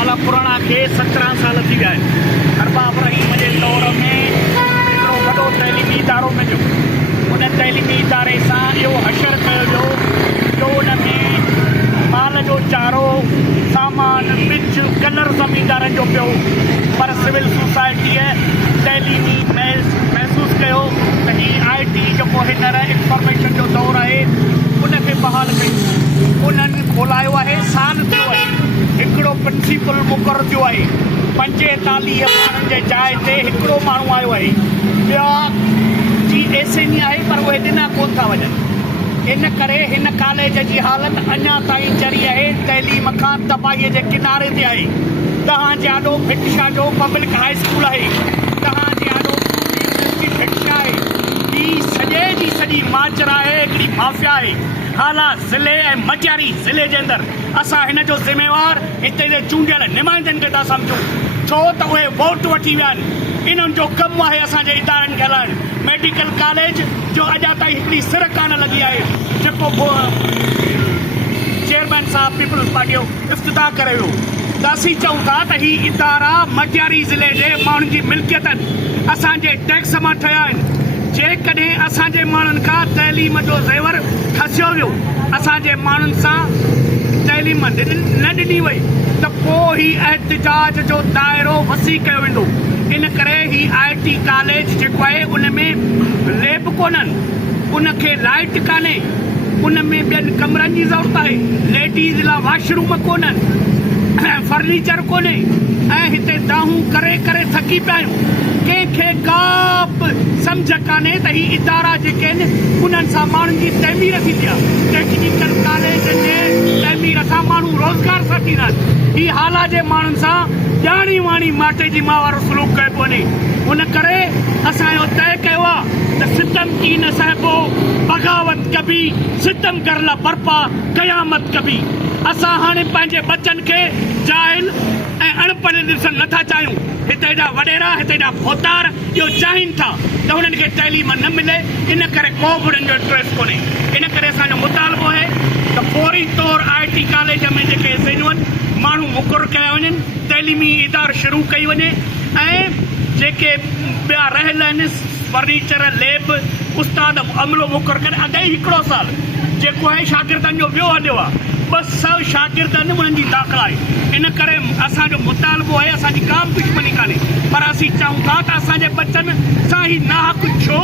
साल पुराणा खे 17 साल थी विया आहिनि। अरबाब रहीम जे दौर में हिकिड़ो वॾो तइलीमी इदारो मिलियो। उन तइलीमी इदारे सां इहो हशर कयो वियो जो उन में माल जो चारो सामान ॿिज कलर ज़मीनदारनि जो पियो, पर सिविल सोसाइटीअ तइलीमी महसूसु कयो त हीअ IT जेको हींअर इंफॉर्मेशन जो दौरु आहे उनखे बहाल कयूं। उन्हनि खोलायो आहे, साल थियो आहे, हिकिड़ो प्रिंसिपल मुक़ररु थियो आहे, 45 माण्हुनि जे जाइ ते हिकिड़ो माण्हू आयो आहे। ॿिया जी एसेनी आहे पर उहे ॾिना कोन था वञनि। इन करे हिन कॉलेज जी हालति अञा ताईं जरी आहे, तइलीम खां तबाहीअ जे किनारे ते आहे। तव्हांजे आॾो भिक्षा जो पब्लिक हाई स्कूल आहे, तव्हांजे आॾो भिक्षा आहे, हीअ सॼे जी सॼी माजरा आहे, हिकिड़ी माफ़िया आहे। हाला ज़िले ऐं मटियारी ज़िले जे अंदरि असां हिन जो ज़िम्मेवार हिते जे चूंडियल नुमाइंदनि खे था सम्झूं, छो त उहे वोट वठी विया आहिनि। इन्हनि जो कमु आहे असांजे इदारनि खे हलाइण। मेडिकल कॉलेज जो अञा ताईं हिकिड़ी सिर कान लॻी आहे, जेको चेयरमैन साहब पीपल्स पार्टी जो इफ़्तिताह करे वियो। त असीं चऊं था त हीअ इदारा मटियारी ज़िले जे माण्हुनि जी मिल्कियत आहिनि, असांजे टैक्स मां ठहिया आहिनि। जेकॾहिं असांजे माण्हुनि खां तइलीम जो ज़ेवर खसियो वियो, असांजे माण्हुनि सां तइलीम न ॾिनी वई, त पोइ ही एहतिजाज जो दाइरो वसी कयो वेंदो। इन करे ही IT कॉलेज जेको आहे उन में लैब कोन्हनि, उनखे लाइट कान्हे, उन में ॿियनि कमरनि जी ज़रूरत आहे, लेडीज़ लाइ वॉशरूम कोन्हनि, फर्नीचर कोन्हे, ऐं हिते दाहूं करे करे थकी पिया आहियूं। कंहिंखे का बि सम्झ कान्हे त ही इदारा जेके आहिनि उन्हनि सां माण्हुनि जी तइमीर थींदी आहे। टेक्निकल कॉलेज जे तइमीर सां माण्हू रोज़गार सां थींदा आहिनि। ही हाला जे माण्हुनि सां ॼाणी वाणी माटे जी मां वारो सलूक कयो वञे। उन करे असां इहो तय कयो आहे त सितम की न सहबो बग़ावत कबी, सितम कर ला बर्पा क़यामत कबी। असां हाणे पंहिंजे बचनि खे जाहिल ऐं अणपढ़ ॾिसणु नथा चाहियूं। हिते जा वॾेरा, हिते जा फोतार इहो चाहिनि था त हुननि खे तइलीम न मिले, इन करे को बि उन्हनि जो इंट्रस्ट कोन्हे। इन करे असांजो मुतालबो आहे त फौरी तौरु IT कॉलेज में जेके ज़ेनूं आहिनि माण्हू मुक़ररु कया वञनि, तइलीमी इदार शुरू कई वञे, ऐं जेके ॿिया रहियल आहिनि फर्नीचर, लैब, उस्ताद अमलो मुक़ररु करे। अॻे हिकिड़ो साल जेको आहे शागिर्दनि जो ॿियो हलियो आहे, 200 शागिर्दनि उन्हनि जी दाख़िला आहे। इन करे असांजो मुतालबो आहे, असांजी का बि दुश्मनी कान्हे, पर असीं चऊं था त असांजे बचनि सां ही नाहक छो